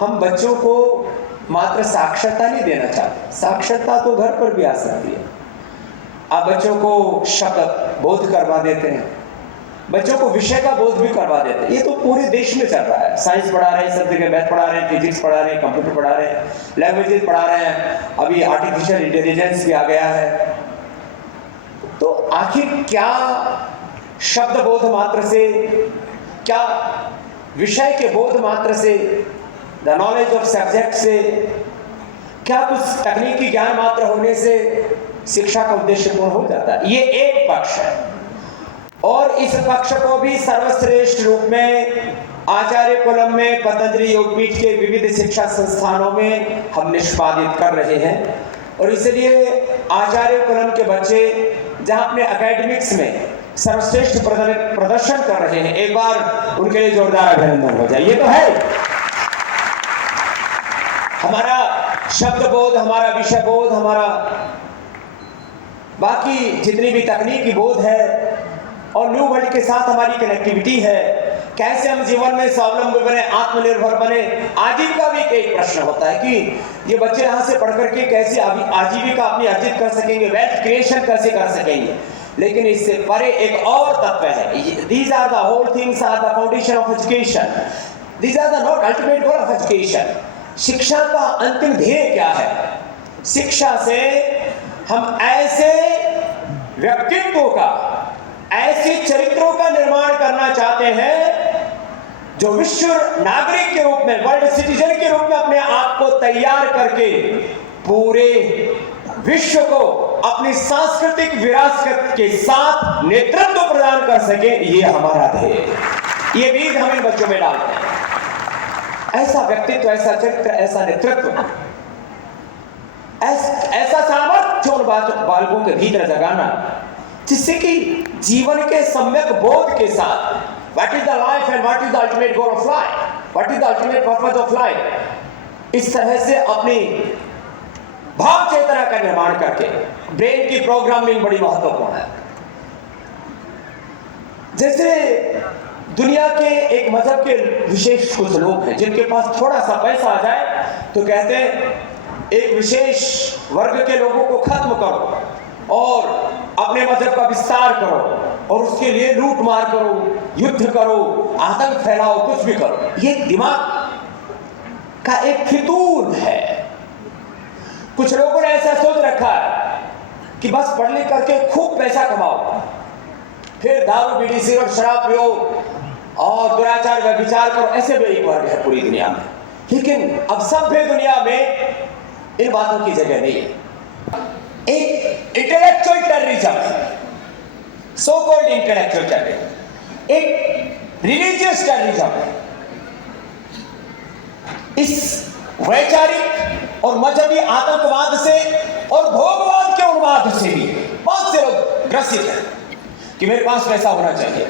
हम बच्चों को मात्र साक्षरता नहीं देना चाहते, साक्षरता तो घर पर भी आ सकती है। आप बच्चों को शब्द बोध करवा देते हैं, बच्चों को विषय का बोध भी करवा देते हैं। ये तो पूरे देश में चल रहा है। साइंस पढ़ा रहे हैं, सब जगह मैथ पढ़ा रहे हैं, फिजिक्स पढ़ा रहे हैं, कंप्यूटर पढ़ा रहे हैं, लैंग्वेजेस पढ़ा रहे हैं, अभी आर्टिफिशियल इंटेलिजेंस भी आ गया है। तो आखिर क्या शब्द बोध मात्र से, क्या विषय के बोध मात्र से, द नॉलेज ऑफ सब्जेक्ट से, क्या कुछ तकनीकी ज्ञान मात्र होने से शिक्षा का उद्देश्य पूर्ण हो जाता है? ये एक पक्ष है। और इस पक्ष को भी सर्वश्रेष्ठ रूप में आचार्य कुलम में, पतंजलि योगपीठ के विविध शिक्षा संस्थानों में हम निष्पादित कर रहे हैं। और इसलिए आचार्य कुलम के बच्चे जहां अपने एकेडमिक्स में सर्वश्रेष्ठ प्रदर्शन कर रहे हैं, एक बार उनके लिए जोरदार अभिनंदन हो जाए। ये तो है हमारा शब्द बोध, हमारा विषय बोध, हमारा बाकी जितनी भी तकनीकी बोध है और न्यू वर्ल्ड के साथ हमारी कनेक्टिविटी है, कैसे हम जीवन में स्वावलंबी बने, आत्मनिर्भर बने। आजीविका भी एक प्रश्न होता है कि ये बच्चे यहाँ से पढ़ करके कैसे आजीविका अपनी अर्जित कर सकेंगे, वेल्थ क्रिएशन कैसे कर सकेंगे। लेकिन इससे परे एक और तत्व है। These are the whole things are the foundation of education, these are the not ultimate goal of education. शिक्षा का अंतिम ध्येय क्या है? शिक्षा से हम ऐसे व्यक्तित्वों का, ऐसे चरित्रों का निर्माण करना चाहते हैं जो विश्व नागरिक के रूप में, वर्ल्ड सिटीजन के रूप में अपने आप को तैयार करके पूरे विश्व को अपनी सांस्कृतिक विरासत के साथ नेतृत्व प्रदान कर सके। ये हमारा ध्येय, ये बीज हम इन बच्चों में डालते हैं। ऐसा व्यक्तित्व, ऐसा चरित्र, ऐसा नेतृत्व, ऐसा सामर्थ्य उन बालकों के भीतर जगाना जिससे कि जीवन के सम्यक बोध के साथ what is the life and what is the ultimate goal of life, what is the ultimate purpose of life, इस तरह से अपनी भाव चेतना का निर्माण करके ब्रेन की प्रोग्रामिंग बड़ी महत्वपूर्ण है। जैसे दुनिया के एक मजहब के विशेष कुछ लोग हैं जिनके पास थोड़ा सा पैसा आ जाए तो कहते हैं एक विशेष वर्ग के लोगों को खत्म करो और अपने मजहब का विस्तार करो और उसके लिए लूट मार करो, युद्ध करो, आतंक फैलाओ, कुछ भी करो। ये दिमाग का एक फितूर है। कुछ लोगों ने ऐसा सोच रखा है कि बस पढ़ लिख करके खूब पैसा कमाओ, फिर दारू बीड़ी सिगरेट शराब पियो और दुराचार का विचार करो। ऐसे भी एक वर्ग है पूरी दुनिया में, लेकिन अब सभ्य दुनिया में इन बातों की जगह नहीं है। एक इंटेलेक्चुअल टेररिज्म है, सो कॉल्ड इंटेलेक्चुअल टेररिज्म, एक रिलीजियस टेररिज्म है। इस वैचारिक और मजहबी आतंकवाद से और भोगवाद के उन्माद से भी बहुत से लोग ग्रसित हैं कि मेरे पास पैसा होना चाहिए।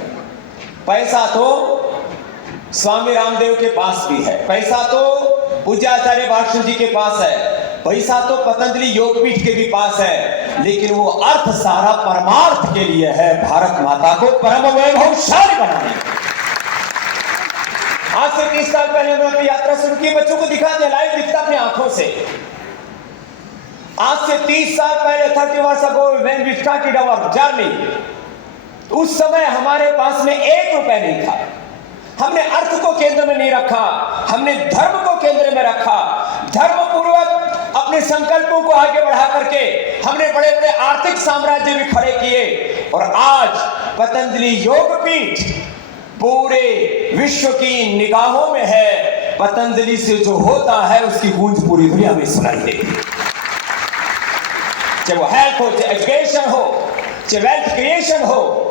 पैसा तो स्वामी रामदेव के पास भी है, पैसा तो पूज्याचार्य भाष्य जी के पास है, पैसा तो पतंजलि योगपीठ के भी पास है, लेकिन वो अर्थ सारा परमार्थ के लिए है, भारत माता को परम वैभवशाली बनाने। आज से 30 साल पहले उन्होंने यात्रा शुरू की, बच्चों को दिखाते हैं, लाइव दिखता अपनी आंखों से। आज से 30 साल पहले 30 years ago when we started our journey, उस समय हमारे पास में 1 रुपया नहीं था। हमने अर्थ को केंद्र में नहीं रखा, हमने धर्म को केंद्र में रखा। धर्म पूर्वक अपने संकल्पों को आगे बढ़ा करके हमने बड़े बड़े आर्थिक साम्राज्य भी खड़े किए। और आज पतंजलि योगपीठ पूरे विश्व की निगाहों में है। पतंजलि से जो होता है उसकी गूंज पूरी दुनिया में सुनाई देती है। चाहे वो हेल्थ हो, चाहे एजुकेशन हो, चाहे वेल्थ क्रिएशन हो,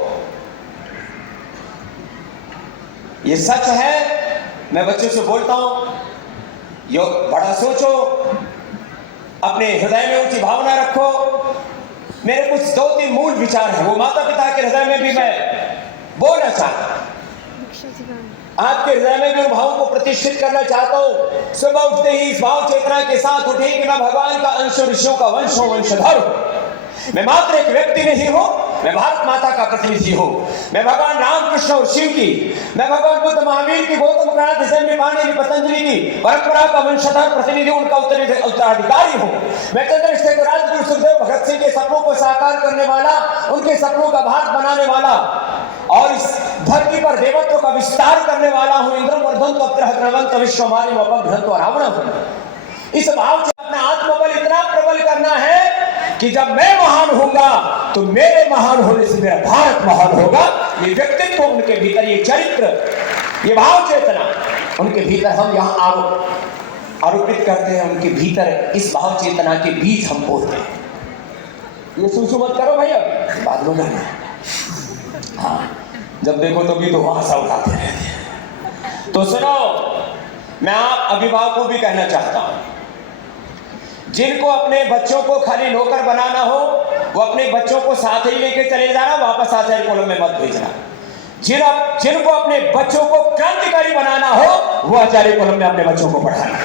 ये सच है। मैं बच्चों से बोलता हूं, यो बड़ा सोचो, अपने हृदय में ऊंची भावना रखो। मेरे कुछ 2-3 मूल विचार हैं, वो माता पिता के हृदय में भी मैं बोलना चाहता हूं, आपके हृदय में भी उन भावों को प्रतिष्ठित करना चाहता हूं। सुबह उठते ही इस भाव चेतना के साथ उठे कि मैं भगवान का अंश, ऋषियों का वंश हूं, वंशधर हूं। मैं मात्र एक व्यक्ति नहीं हूं, मैं भारत माता का प्रतिनिधि हूँ, मैं भगवान राम कृष्ण और शिव की, मैं भगवान बुद्ध महावीर की, गौतम बुद्ध, जैमिनी पाणिनि पतंजलि की परंपरा का वंशधर प्रतिनिधि, उनका उत्तराधिकारी हूँ। मैं चंद्रशेखर, राजगुरु, सुखदेव, भगत सिंह के सपनों को साकार करने वाला, उनके सपनों का भारत बनाने वाला और इस धरती पर देवत्व का विस्तार करने वाला हूँ। इंद्रम वर्धन तो विश्वमारी तो रावण हूँ। इस भाव से अपना आत्मबल इतना प्रबल करना है कि जब मैं महान होगा तो मेरे महान होने से मेरा भारत महान होगा। ये व्यक्तित्व उनके भीतर, ये चरित्र, ये भाव चेतना उनके भीतर हम यहाँ आरोपित करते हैं। उनके भीतर इस भाव चेतना के बीज हम बोलते हैं। ये सूसू मत करो भैया, बाद में करना। हाँ, जब देखो तो भी तो आशा उठाते रहते हैं। तो सुनो, मैं आप अभिभावकों को भी कहना चाहता हूं, जिनको अपने बच्चों को खाली नौकर बनाना हो वो अपने बच्चों को साथ ही लेके चले जाना, वापस आचार्य कॉलेज में मत भेजना। जिनको अपने बच्चों को क्रांतिकारी बनाना हो वो आचार्य कॉलेज में अपने बच्चों को पढ़ाना।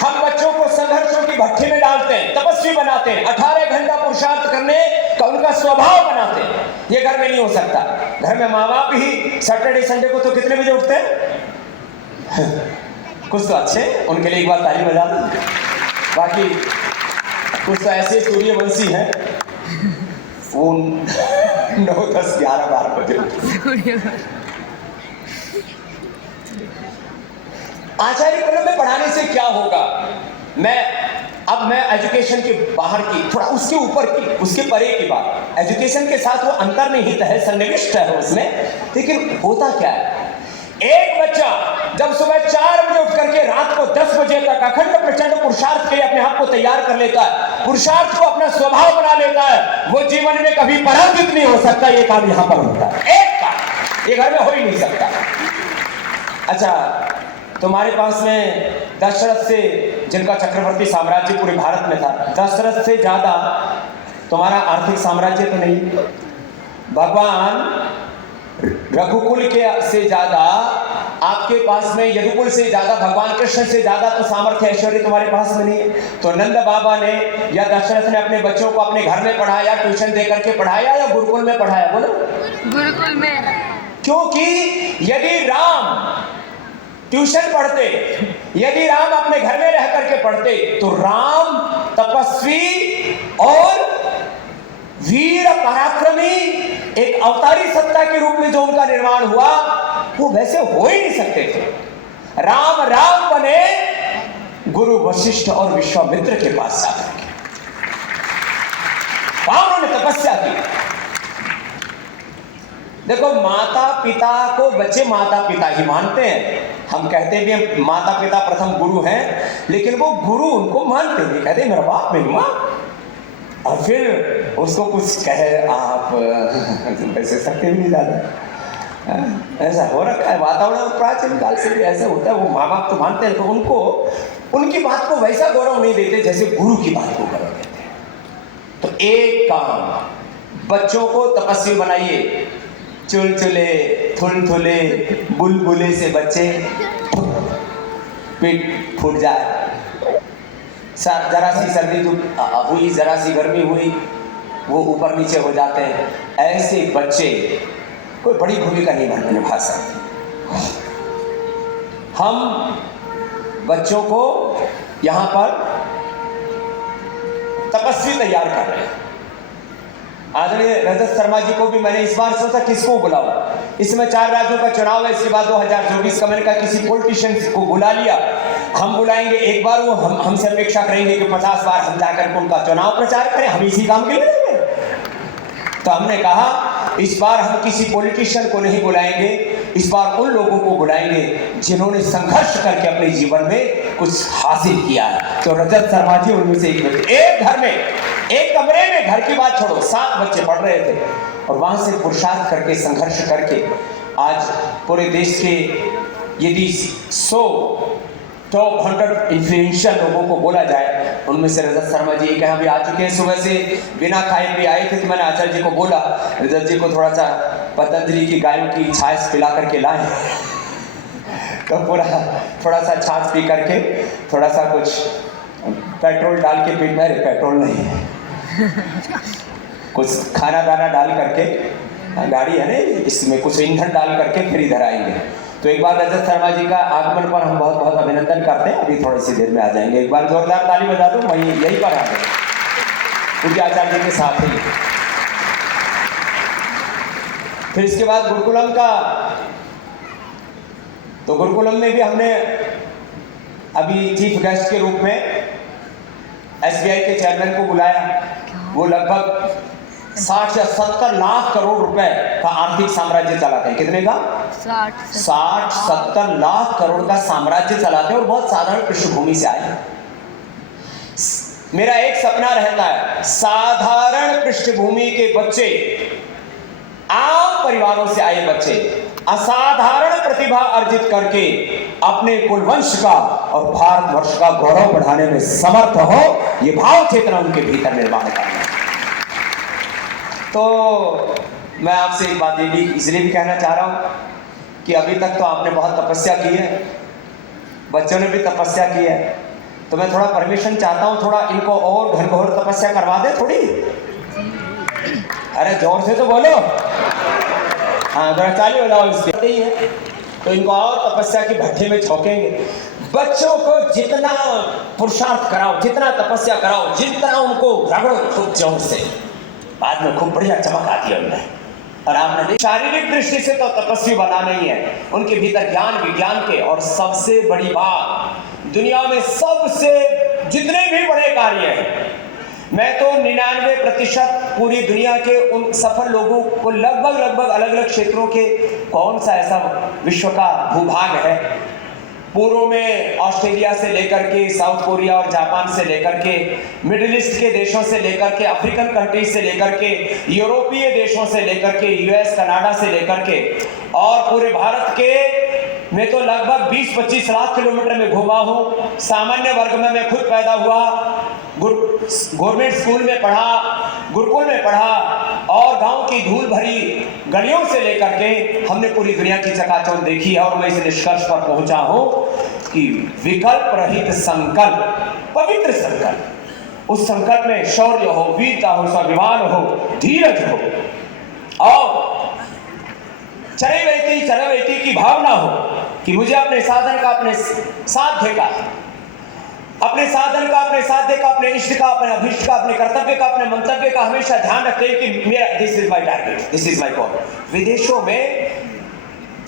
हम बच्चों को संघर्षों की भट्टी में डालते हैं, तपस्वी बनाते हैं, 18 घंटा पुरुषार्थ करने का उनका स्वभाव बनाते हैं। ये घर में नहीं हो सकता। घर में माँ बाप ही सैटरडे संडे को तो कितने बजे उठते हैं? कुछ तो अच्छे, उनके लिए एक बार ताली बजा दो। बाकी कुछ तो ऐसे सूर्यवंशी हैं, वो 9, 10, 11, 12 बजे आचार्य कॉलेज में पढ़ाने से क्या होगा? मैं एजुकेशन के बाहर की, थोड़ा उसके ऊपर की, उसके परे की बात, एजुकेशन के साथ वो अंतर्निहित है, सन्निविष्ट है उसमें। लेकिन होता क्या है, एक बच्चा जब सुबह 4 बजे उठ करके रात को 10 बजे तक अखंड प्रचंड पुरुषार्थ के लिए अपने आप को तैयार कर लेता है, पुरुषार्थ को अपना स्वभाव बना लेता है, वो जीवन में कभी पराजित नहीं हो सकता। ये काम यहां पर होता है, एक काम, ये घर में हो ही नहीं सकता। अच्छा, तुम्हारे पास में दशरथ से, जिनका चक्रवर्ती साम्राज्य पूरे भारत में था, दशरथ से ज्यादा तुम्हारा आर्थिक साम्राज्य तो नहीं। भगवान रघुकुल के से ज्यादा आपके पास में, यदुकुल से ज्यादा, भगवान कृष्ण से ज्यादा तो सामर्थ्य ऐश्वर्य तुम्हारे पास में नहीं है। तो नंद बाबा ने या दशरथ ने अपने बच्चों को अपने घर में पढ़ाया, ट्यूशन दे करके पढ़ाया, या गुरुकुल में पढ़ाया? बोलो, गुरुकुल में। क्योंकि यदि राम ट्यूशन पढ़ते, यदि राम अपने घर में रह करके पढ़ते, तो राम तपस्वी और वीर पराक्रमी एक अवतारी सत्ता के रूप में जो उनका निर्माण हुआ, वो वैसे हो ही नहीं सकते थे। राम बने गुरु वशिष्ठ और विश्वामित्र के पास जाकर के, उन्होंने तपस्या की। देखो, माता पिता को बच्चे माता पिता ही मानते हैं। हम कहते भी माता पिता प्रथम गुरु हैं, लेकिन वो गुरु उनको मानते नहीं, कहते मेरा बाप मेरी माँ। और फिर उसको कुछ कहे आप वैसे सकते भी नहीं जाते। ऐसा हो रखा है वातावरण, प्राचीन काल से भी ऐसा होता है। वो माँ बाप तो मानते हैं, तो उनको उनकी बात को वैसा गौरव नहीं देते जैसे गुरु की बात को गौरव देते हैं। तो एक काम, बच्चों को तपस्वी बनाइए। चुलचुले, थुलथुले, बुलबुले से बच्चे पेट फूट जाए, जरा सी सर्दी हुई, जरा सी गर्मी हुई, वो ऊपर नीचे हो जाते हैं। ऐसे बच्चे कोई बड़ी भूमिका नहीं निभा सकते। हम बच्चों को यहाँ पर तपस्वी तैयार कर रहे हैं। आदरणीय रजत शर्मा जी को भी मैंने इस बार सोचा किसको बुलाऊं। इसमें 4 राज्यों का चुनाव है, इसके बाद 2024 का मैंने कहा किसी पॉलिटिशियन को बुला लिया। हम बुलाएंगे एक बार, वो हमसे अपेक्षा करेंगे कि 50 बार हम जाकर उनका चुनाव प्रचार करें, हम इसी काम के लिए रहेंगे। तो हमने कहा इस बार हम किसी पॉलिटिशियन को नहीं बुलाएंगे, इस बार उन लोगों को बुलाएंगे जिन्होंने संघर्ष करके अपने जीवन में कुछ हासिल किया है। तो रजत शर्मा जी उनमें से एक व्यक्ति। एक घर में, एक कमरे में, घर की बात छोड़ो, 7 बच्चे पढ़ रहे थे और वहां से पुरुषार्थ करके, संघर्ष करके आज पूरे देश के यदि 100 टॉप 100 इन्फ्लुएंशियल लोगों को बोला जाए, उनमें से रजत शर्मा जी यहाँ भी आ चुके हैं। सुबह से बिना खाए पिए आए थे, तो मैंने आचार्य जी को बोला रजत जी को थोड़ा सा पतंजलि की गायों की छाछ पिला करके लाए। तो थोड़ा सा छाछ पी करके, थोड़ा सा कुछ पेट्रोल डाल के पेट में, पेट्रोल नहीं है कुछ खाना दाना डाल करके, गाड़ी है ना, इसमें कुछ ईंधन डाल करके फिर इधर आएंगे। तो एक बार रजत शर्मा जी का आगमन पर हम बहुत बहुत अभिनंदन करते हैं। अभी थोड़ी सी देर में आ जाएंगे। एक बार जोरदार ताली बजा दो, वहीं यही पर आ गए पूज्य आचार्य जी के साथ ही। फिर इसके बाद गुरुकुलम का, तो गुरुकुलम में भी हमने अभी चीफ गेस्ट के रूप में एसबीआई के चेयरमैन को बुलाया। वो लगभग 60 या 70 लाख करोड़ रुपए का आर्थिक साम्राज्य चलाते हैं। कितने का? 60-70 लाख करोड़ का साम्राज्य चलाते हैं और बहुत साधारण पृष्ठभूमि से आए। मेरा एक सपना रहता है, साधारण पृष्ठभूमि के बच्चे, आम परिवारों से आए बच्चे असाधारण प्रतिभा अर्जित करके अपने कुलवंश का और भारतवर्ष का गौरव बढ़ाने में समर्थ हो, ये भाव चेतना उनके भीतर निर्माण करना। तो मैं आपसे एक बात ये भी इसलिए भी कहना चाह रहा हूं कि अभी तक तो आपने बहुत तपस्या की है, बच्चों ने भी तपस्या की है, तो मैं थोड़ा परमिशन चाहता हूं, थोड़ा इनको और घनघोर तपस्या करवा दे थोड़ी। अरे जोर से तो बोलो, हाँ जरा ताली बजाओ इसके ही है। तो इनको और तपस्या की भट्टी में झोंकेंगे। बच्चों को जितना पुरुषार्थ कराओ, जितना तपस्या कराओ, जितना उनको रगड़ो खूब जोर से, बाद में खूब बढ़िया चमक आती है उनमें। और आपने शारीरिक दृष्टि से तो तपस्वी बनाना ही है, उनके भीतर ज्ञान विज्ञान के, और सबसे बड़ी बात दुनिया में सबसे जितने भी बड़े कार्य हैं, मैं तो 99% पूरी दुनिया के उन सफल लोगों को लगभग अलग अलग क्षेत्रों के, कौन सा ऐसा विश्व का भूभाग है, पूर्व में ऑस्ट्रेलिया से लेकर के साउथ कोरिया और जापान से लेकर के, मिडिल ईस्ट के देशों से लेकर के, अफ्रीकन कंट्रीज से लेकर के, यूरोपीय देशों से लेकर के, यूएस कनाडा से लेकर के, और पूरे भारत के मैं तो लगभग 20-25 लाख किलोमीटर में घूमा हूँ। सामान्य वर्ग में मैं खुद पैदा हुआ, गवर्नमेंट स्कूल में पढ़ा, गुरुकुल में पढ़ा, और गांव की धूल भरी गलियों से लेकर के हमने पूरी दुनिया की चकाचौंध देखी है। और मैं इस निष्कर्ष पर पहुंचा हूं कि विकल्प रहित संकल्प, पवित्र संकल्प, उस संकल्प में शौर्य हो, वीरता हो, स्वाभिमान हो, धीरज हो, और चरैवेति की भावना हो कि मुझे अपने साधन का, अपने साध्य का, अपने साधन का, अपने साध्य का, अपने इष्ट का, अपने अभिष्ट का, अपने कर्तव्य का, अपने मंतव्य का हमेशा ध्यान रखते हैं कि मेरा this is my target, this is my goal. विदेशों में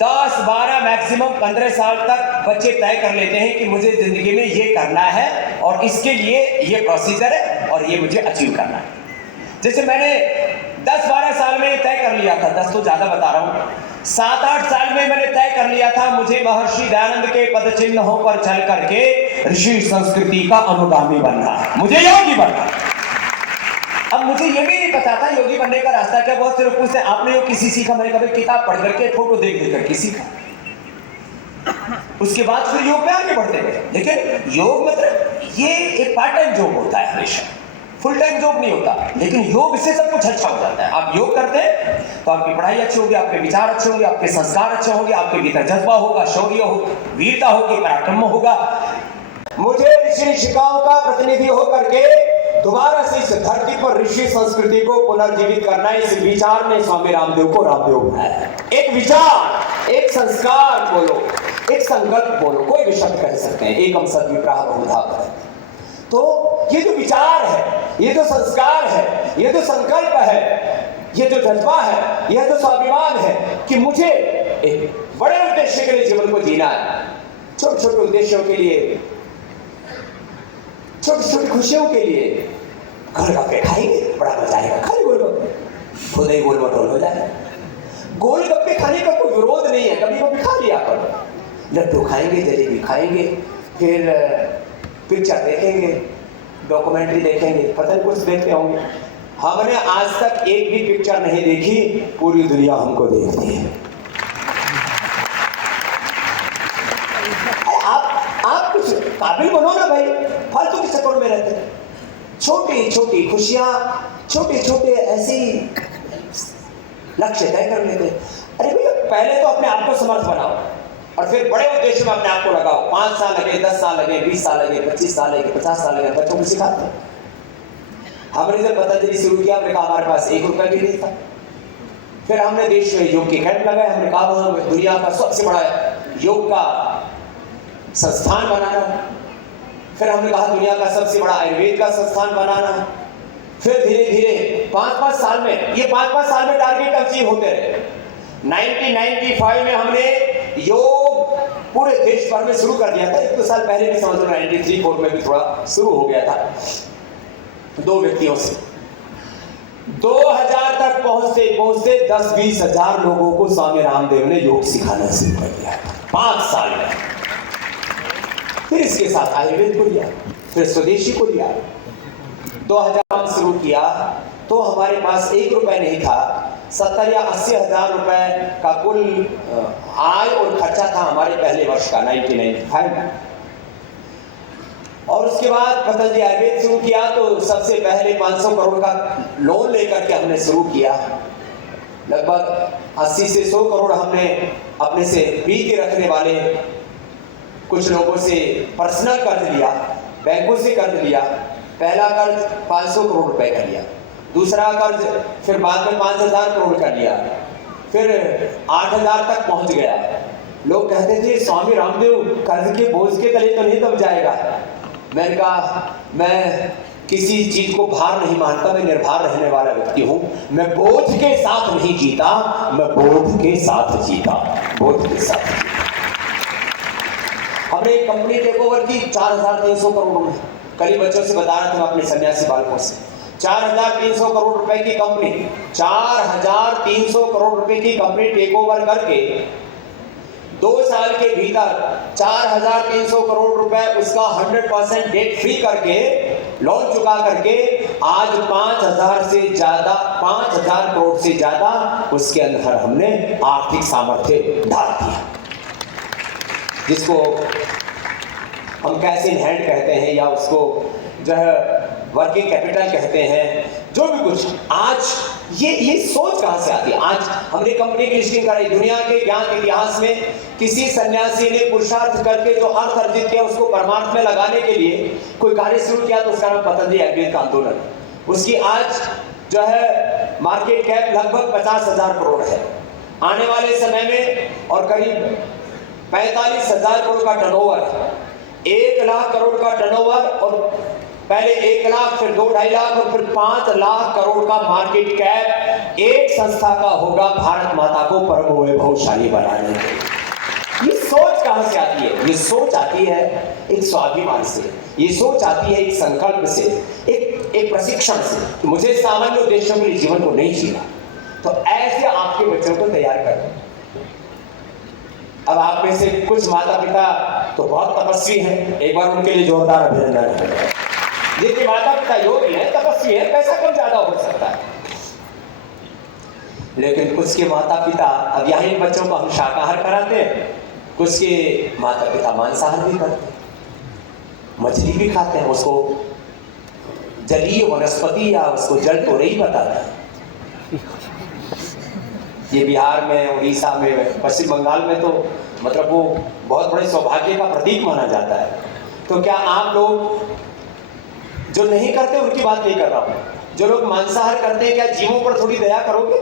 10-12 मैक्सिमम 15 साल तक बच्चे तय कर लेते हैं कि मुझे जिंदगी में ये करना है और इसके लिए ये प्रोसीजर है और ये मुझे अचीव करना है। जैसे मैंने 10-12 साल में तय कर लिया था, 10 तो ज्यादा बता रहा हूँ, 7-8 साल में मैंने तय कर लिया था मुझे महर्षि दयानंद के पद चिन्हों पर चल करके ऋषि संस्कृति का अनुगामी बनना है, मुझे योगी बनना है। अब मुझे ये भी नहीं पता था योगी बनने का रास्ता क्या। बहुत से लोग पूछते हैं आपने योग किसी सीखा? मैंने कभी किताब पढ़ करके, फोटो देख देख करके सीखा। उसके बाद फिर योग में आगे बढ़ते गए। लेकिन योग मतलब ये एक पार्ट टाइम जॉब होता है, हमेशा फुल टाइम जॉब नहीं होता। लेकिन योग से सब कुछ अच्छा हो जाता है। आप योग करते हैं तो आपकी पढ़ाई अच्छी होगी, आपके विचार अच्छे होंगे, आपके संस्कार अच्छे होंगे, आपके भीतर जज्बा होगा, शौर्य होगा, वीरता होगी, पराक्रम होगा। मुझे ऋषि ऋषिकाओं का प्रतिनिधि होकर के दोबारा से इस धरती पर ऋषि संस्कृति को पुनर्जीवित करना, इस विचार ने स्वामी रामदेव को रामदेव बनाया। एक विचार, एक संस्कार बोलो, एक संकल्प बोलो, कोई भी शब्द कह सकते हैं, एकम सद्विप्रहा बहुधा करें। तो ये जो विचार है, ये जो संस्कार है, ये जो संकल्प है, ये जो जज्बा है, यह जो स्वाभिमान है कि मुझे एक बड़े उद्देश्य के लिए जीवन को जीना है, छोटे छोटे उद्देश्यों के लिए, छोटी छोटी खुशियों के लिए घर का पे खाएंगे, बड़ा मजा आएगा, खाली गोलगप्पे, खुद ही गोल मटोल हो जाए। गोलगप्पे खाने का कोई विरोध नहीं है, कभी कभी खा लिया करो। लड्डू खाएंगे, जलेबी खाएंगे, फिर पिक्चर देखेंगे, डॉक्यूमेंट्री देखेंगे, पता नहीं कुछ देखते होंगे। हमने आज तक एक भी पिक्चर नहीं देखी, पूरी दुनिया हमको देखती है। आप कुछ काबिल बनो ना भाई, फालतू के चक्कर में रहते हैं। छोटी छोटी खुशियां, छोटे छोटे ऐसे लक्ष्य तय कर लेते। अरे भैया पहले तो अपने आप को समर्थ बनाओ और फिर बड़े उद्देश्य में अपने आप को लगाओ। 5 साल लगे, 10 साल लगे, 20 साल लगे, 25 साल लगे, 50 साल लगे, बच्चों को सिखाते हैं। हमने जब पतंजलि शुरू किया, हमने कहा हमारे पास 1 रुपया भी नहीं था। फिर हमने देश में योग के कैंप लगाए, हमने कहा वहाँ दुनिया का सबसे बड़ा योग का संस्थान बनाना है। फिर हमने कहा दुनिया का सबसे बड़ा आयुर्वेद का संस्थान बनाना है। फिर धीरे धीरे 5-5 साल में, ये 5-5 साल में टारगेट अचीव होते रहे। 1995 में हमने योग पूरे देश भर में शुरू कर दिया था। 1-2 साल पहले भी समझ लो 93-4 में भी थोड़ा शुरू हो गया था 2 व्यक्तियों से। 2000 तक पहुंचते पहुंचते 10-20 हजार लोगों को स्वामी रामदेव ने योग सिखाना शुरू कर दिया 5 साल में। फिर इसके साथ आयुर्वेद को लिया, फिर स्वदेशी को लिया। 2000 शुरू किया तो हमारे पास 1 रुपए नहीं था, 70 या 80 हजार रुपए का कुल आय और खर्चा था हमारे पहले वर्ष का 1995 में। और उसके बाद पतंजलि आयुर्वेद शुरू किया तो सबसे पहले 500 करोड़ का लोन लेकर के हमने शुरू किया। लगभग 80 से 100 करोड़ हमने अपने से पी के रखने वाले कुछ लोगों से पर्सनल कर्ज लिया, बैंकों से कर्ज लिया। पहला कर्ज 500 करोड़ रुपए का लिया, दूसरा कर्ज फिर बाद में 5000 करोड़ का लिया, फिर 8000 तक पहुंच गया। लोग कहते थे स्वामी रामदेव कर्ज के बोझ के तले तो नहीं दब जाएगा। मैंने कहा मैं किसी चीज को भार नहीं मानता, मैं निर्भर रहने वाला व्यक्ति हूं। मैं बोझ के साथ नहीं जीता, मैं बोध के साथ जीता, बोध के साथ। हमने एक कंपनी टेक ओवर की 4300 करोड़ में। कल ही बच्चों से बता रहा था मैं अपने सन्यासी बालकों से, 4300 करोड़ रुपए की कंपनी, 4300 करोड़ रुपए की कंपनी टेक ओवर करके 2 साल के भीतर 4300 करोड़ रुपए उसका 100% डेट फ्री करके, लोन चुका करके आज 5000 करोड़ से ज्यादा उसके अंदर हमने आर्थिक सामर्थ्य डाल दिया, जिसको हम कैश इन हैंड कहते हैं या उसको जो है वर्किंग कैपिटल कहते हैं, जो भी कुछ। आज ये सोच कहां से आती है? आज हमने कंपनी की लिस्टिंग कराई। दुनिया के ज्ञान इतिहास में किसी सन्यासी ने पुरुषार्थ करके जो अर्थ अर्जित किया उसको परमार्थ में लगाने के लिए कोई कार्य शुरू किया तो उसका नाम पतंजलि आयुर्वेद का आंदोलन। उसकी आज जो है मार्केट कैप लगभग 50,000 करोड़ है। आने वाले समय में और करीब 45,000 करोड़ का टर्नओवर है। 1 लाख करोड़ का टर्नओवर, और पहले 1 लाख, फिर 2-2.5 लाख और फिर 5 लाख करोड़ का मार्केट कैप एक संस्था का होगा भारत माता को परम वैभवशाली बनाने के। ये सोच कहां से आती है? ये सोच आती है एक स्वाभिमान से, ये सोच आती है एक संकल्प से, एक प्रशिक्षण से कि मुझे सामान्य उद्देश्यों के लिए जीवन को नहीं जीना। तो ऐसे आपके बच्चों को तैयार करें। अब आप में से कुछ माता पिता तो बहुत तपस्वी हैं, एक बार उनके लिए जोरदार अभिनंदन है। जिनके माता पिता योगी हैं, तपस्वी हैं, पैसा कम ज्यादा हो सकता है, लेकिन कुछ के माता पिता, अब यहाँ इन बच्चों को हम शाकाहार कराते हैं, कुछ के माता पिता मांसाहार भी करते हैं, मछली भी खाते हैं, उसको जलीय वनस्पति या उसको जल तो नहीं बताते हैं। ये बिहार में, उड़ीसा में, पश्चिम बंगाल में तो मतलब वो बहुत बड़े सौभाग्य का प्रतीक माना जाता है। तो क्या आप लोग जो नहीं करते उनकी बात नहीं कर रहा हूं, जो लोग मांसाहार करते हैं, क्या जीवों पर थोड़ी दया करोगे?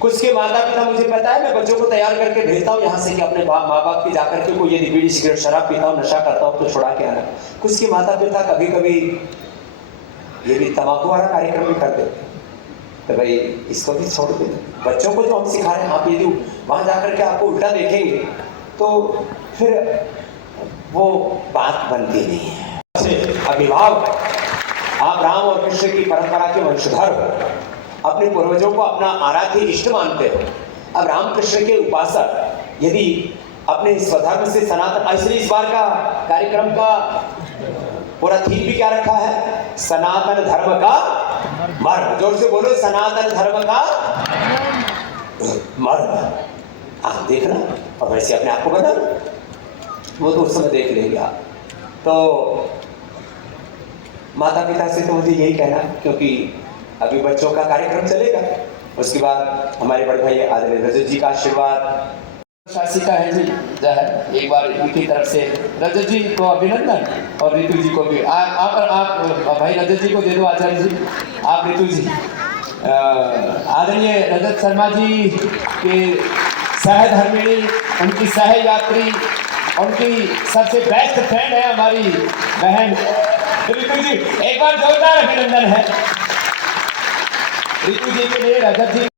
कुछ के माता पिता, मुझे पता है, मैं बच्चों को तैयार करके भेजता हूँ यहाँ से कि अपने माँ बाप की जाकर के कोई यदि बीड़ी सिगरेट शराब पीता हूँ, नशा करता हूँ तो छुड़ा के आना। कुछ के माता पिता कभी कभी ये भी तंबाकू वाला कार्यक्रम भी कर देते, तो भाई इसको भी छोड़ दे। बच्चों को जो हम सिखा रहे हैं, आप यदि वहां जाकर के आपको उल्टा देखेंगे तो फिर वो बात बनती नहीं है। अभिभावक, आप राम और कृष्ण की परंपरा के वंशधर हो, अपने पूर्वजों को अपना आराध्य इष्ट मानते हो। अब रामकृष्ण के उपासक यदि अपने स्वधर्म से सनातन, इसलिए इस बार का कार्यक्रम का पूरा थीम भी क्या रखा है? सनातन धर्म का मर्म। जोर से बोलो, सनातन धर्म का मर्म। आप देखना और वैसे अपने आप को बता, वो तो उस समय देख लेंगे आप। तो माता पिता से तो मुझे यही कहना, क्योंकि अभी बच्चों का कार्यक्रम चलेगा, उसके बाद हमारे बड़े भाई आदरणीय रजत जी का आशीर्वाद, शासिका है जी, जहर एक बार इनकी तरफ से रजत जी को अभिनंदन और ऋतु जी को भी। आप भाई रजत जी को दे दो आचार्य जी, आप ऋतु जी। आदरणीय रजत शर्मा जी के सहधर्मिणी, उनकी सह यात्री, उनकी सबसे बेस्ट फ्रेंड है हमारी बहन ऋतु जी। एक बार जोरदार अभिनंदन है ऋतु जी के लिए। रजत जी